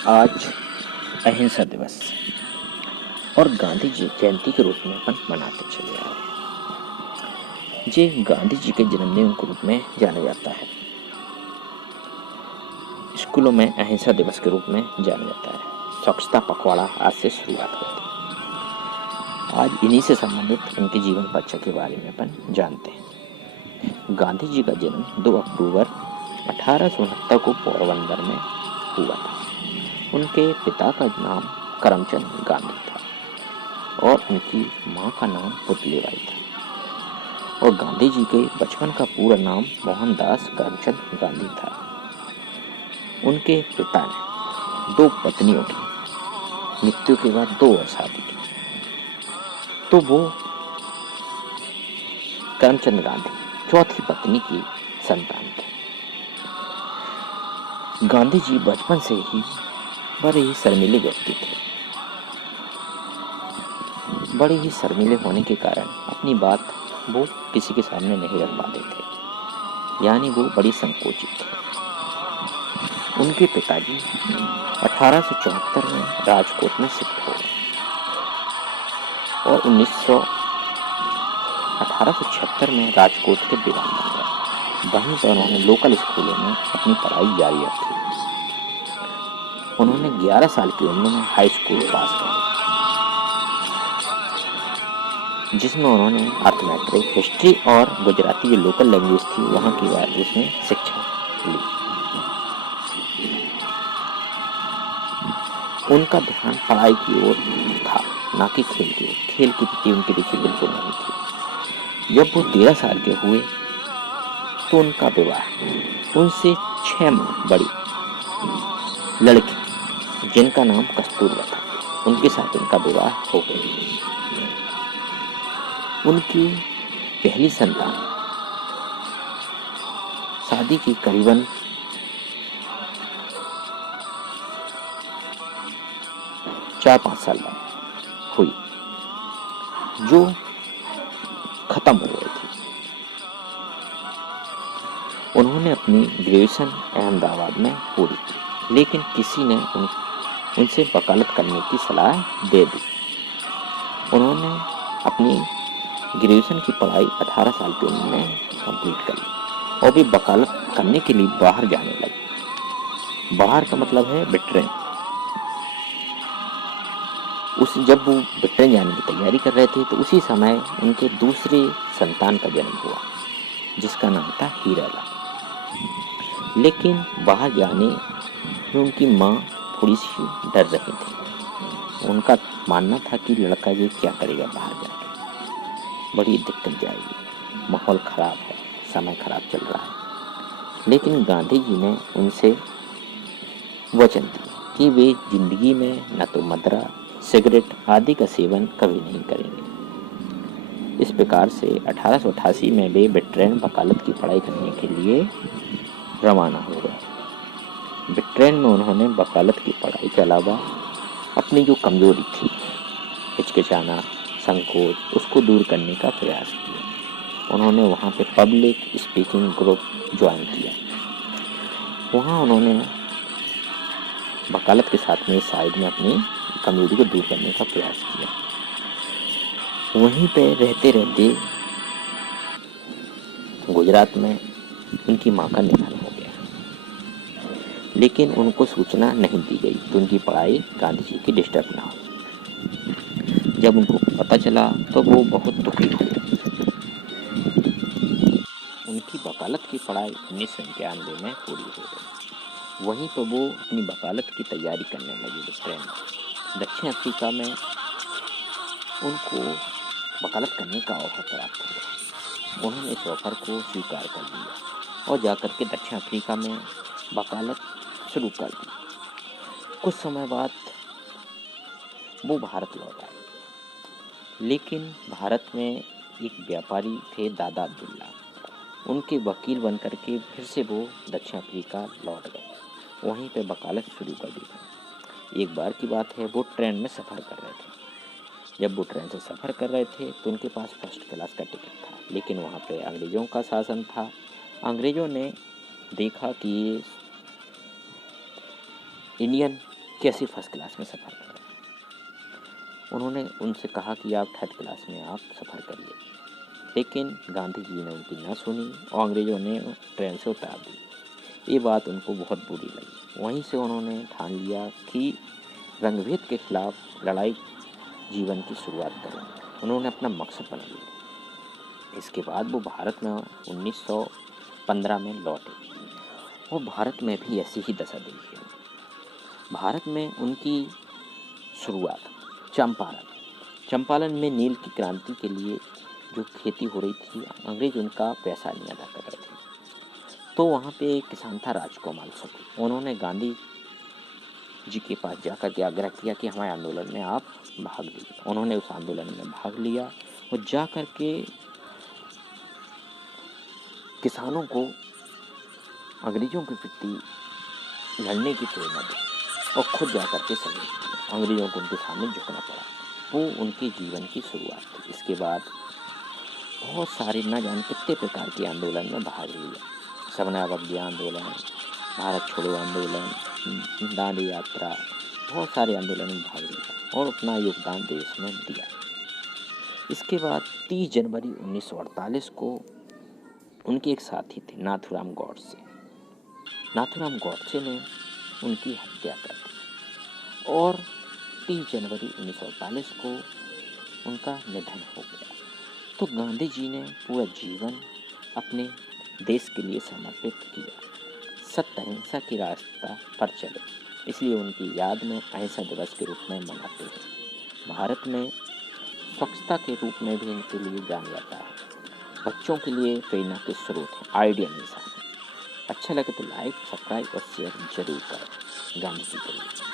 आज अहिंसा दिवस और गांधी जी जयंती के रूप में अपन मनाते चले आ रहे हैं। ये गांधी जी के जन्मदिन के रूप में जाना जाता है। स्कूलों में अहिंसा दिवस के रूप में जाना जाता है। स्वच्छता पखवाड़ा आज से शुरुआत होती है। आज इन्हीं से संबंधित उनके जीवन परिचय के बारे में अपन जानते हैं। गांधी जी का जन्म 2 अक्टूबर 1869 को पोरबंदर में हुआ था। उनके पिता का नाम करमचंद गांधी था और उनकी मां का नाम पुतलीबाई था। और गांधी जी के बचपन का पूरा नाम मोहनदास करमचंद गांधी था। उनके पिता ने 2 पत्नियों की मृत्यु के बाद 2 और शादी की, तो वो करमचंद गांधी चौथी पत्नी की संतान थे। गांधी जी बचपन से ही बड़े ही शर्मीले व्यक्ति थे। बड़े ही शर्मीले होने के कारण अपनी बात वो किसी के सामने नहीं रख पाते थे, यानी वो बड़ी संकोचित थे। उनके पिताजी 1874 में राजकोट में शिफ्ट हो गए और 1876 में राजकोट के दीवान बन गए। वहीं पर उन्होंने लोकल स्कूलों में अपनी पढ़ाई जारी रखी। उन्होंने 11 साल की उम्र में हाई स्कूल पास किया, जिसमें उन्होंने अर्थमेट्रिक, हिस्ट्री और गुजराती जो लोकल लैंग्वेज थी वहाँ की उसमें शिक्षा ली। उनका ध्यान पढ़ाई की ओर था, ना कि खेल की ओर। खेल की प्रति उनकी रुचि बिल्कुल नहीं थी। जब वो 13 साल के हुए तो उनका विवाह उनसे 6 माह बड़ी लड़की जिनका नाम कस्तूरबा था, उनके साथ उनका विवाह हो गया। उनकी पहली संतान शादी की करीबन 4-5 साल बाद हुई, जो खत्म हो गई थी। उन्होंने अपनी ग्रेजुएशन अहमदाबाद में पूरी की, लेकिन किसी ने उनसे वकालत करने की सलाह दे दी। उन्होंने अपनी ग्रेजुएशन की पढ़ाई 18 साल की उम्र में कंप्लीट कर ली और भी वकालत करने के लिए बाहर जाने लगे। बाहर का मतलब है ब्रिटेन। जब वो ब्रिटेन जाने की तैयारी कर रहे थे तो उसी समय उनके दूसरे संतान का जन्म हुआ, जिसका नाम था हीरालाल। लेकिन बाहर जाने में उनकी माँ थोड़ी सी डर रही थी। उनका मानना था कि लड़का ये क्या करेगा बाहर जाकर, बड़ी दिक्कत जाएगी, माहौल खराब है, समय खराब चल रहा है। लेकिन गांधी जी ने उनसे वचन दिया कि वे जिंदगी में न तो मदरा, सिगरेट आदि का सेवन कभी नहीं करेंगे। इस प्रकार से 1888 में वे ब्रिटेन वकालत की पढ़ाई करने के लिए रवाना हो गए। ब्रिटेन में उन्होंने वकालत की पढ़ाई के अलावा अपनी जो कमजोरी थी, हिचकिचाना, संकोच, उसको दूर करने का प्रयास किया। उन्होंने वहाँ पे पब्लिक स्पीकिंग ग्रुप ज्वाइन किया। वहाँ उन्होंने वकालत के साथ में साइड में अपनी कमजोरी को दूर करने का प्रयास किया। वहीं पे रहते रहते गुजरात में उनकी मां का निधन हो गया, लेकिन उनको सूचना नहीं दी गई तो उनकी पढ़ाई गांधी जी की डिस्टर्ब ना हो। जब उनको पता चला तो वो बहुत दुखी हुए। उनकी वकालत की पढ़ाई 1991 में पूरी हो गई। वहीं पर वो अपनी वकालत की तैयारी करने लगे ब्रिटेन में। दक्षिण अफ्रीका में उनको वकालत करने का अवसर प्राप्त हुआ। उन्होंने इस ऑफर को स्वीकार कर लिया और जाकर के दक्षिण अफ्रीका में वकालत शुरू कर दी। कुछ समय बाद वो भारत लौट आए, लेकिन भारत में एक व्यापारी थे दादा अब्दुल्ला, उनके वकील बनकर के फिर से वो दक्षिण अफ्रीका लौट गए। वहीं पे वकालत शुरू कर दी। एक बार की बात है, वो ट्रेन में सफ़र कर रहे थे। जब वो ट्रेन से सफ़र कर रहे थे तो उनके पास फर्स्ट क्लास का टिकट था, लेकिन वहाँ पे अंग्रेज़ों का शासन था। अंग्रेज़ों ने देखा कि इंडियन कैसे फर्स्ट क्लास में सफ़र कर रहे हैं। उन्होंने उनसे कहा कि आप थर्ड क्लास में आप सफ़र करिए, लेकिन गांधी जी ने उनकी न सुनी और अंग्रेज़ों ने ट्रेन से उतार दी। ये बात उनको बहुत बुरी लगी। वहीं से उन्होंने ठान लिया कि रंगभेद के खिलाफ लड़ाई जीवन की शुरुआत करेंगे। उन्होंने अपना मकसद बना लिया। इसके बाद वो भारत में 1915 में लौटे और भारत में भी ऐसी ही दशा देखी। भारत में उनकी शुरुआत चंपारण में नील की क्रांति के लिए जो खेती हो रही थी, अंग्रेज उनका पैसा नहीं अदा कर रहे थे, तो वहाँ पे एक किसान था राजकुमार सप्रू। उन्होंने गांधी जी के पास जाकर के आग्रह किया कि हमारे आंदोलन में आप भाग लीजिए। उन्होंने उस आंदोलन में भाग लिया और जा कर के किसानों को अंग्रेजों के प्रति लड़ने की प्रेरणा दी और खुद जा कर के सभी अंग्रेजों को उनके सामने झुकना पड़ा। वो उनके जीवन की शुरुआत थी। इसके बाद बहुत सारे न जाने कितने प्रकार के आंदोलन में भाग लिया। सबना बग्घी आंदोलन, भारत छोड़ो आंदोलन, दांडी यात्रा, बहुत सारे आंदोलन में भाग लिया और अपना योगदान देश में दिया। इसके बाद 30 जनवरी 1948 को उनके एक साथी थे नाथूराम गॉडसे। नाथूराम गॉडसे ने उनकी हत्या कर दी और 30 जनवरी 1948 को उनका निधन हो गया। तो गांधी जी ने पूरा जीवन अपने देश के लिए समर्पित किया, सत्य अहिंसा की रास्ता पर चले, इसलिए उनकी याद में अहिंसा दिवस के रूप में मनाते हैं। भारत में स्वच्छता के रूप में भी इनके लिए जाना जाता है। बच्चों के लिए प्रेरणा के स्रोत हैं, आइडियल इंसान। अच्छा लगे तो लाइक, सब्सक्राइब और शेयर जरूर करें गांधी जी के लिए।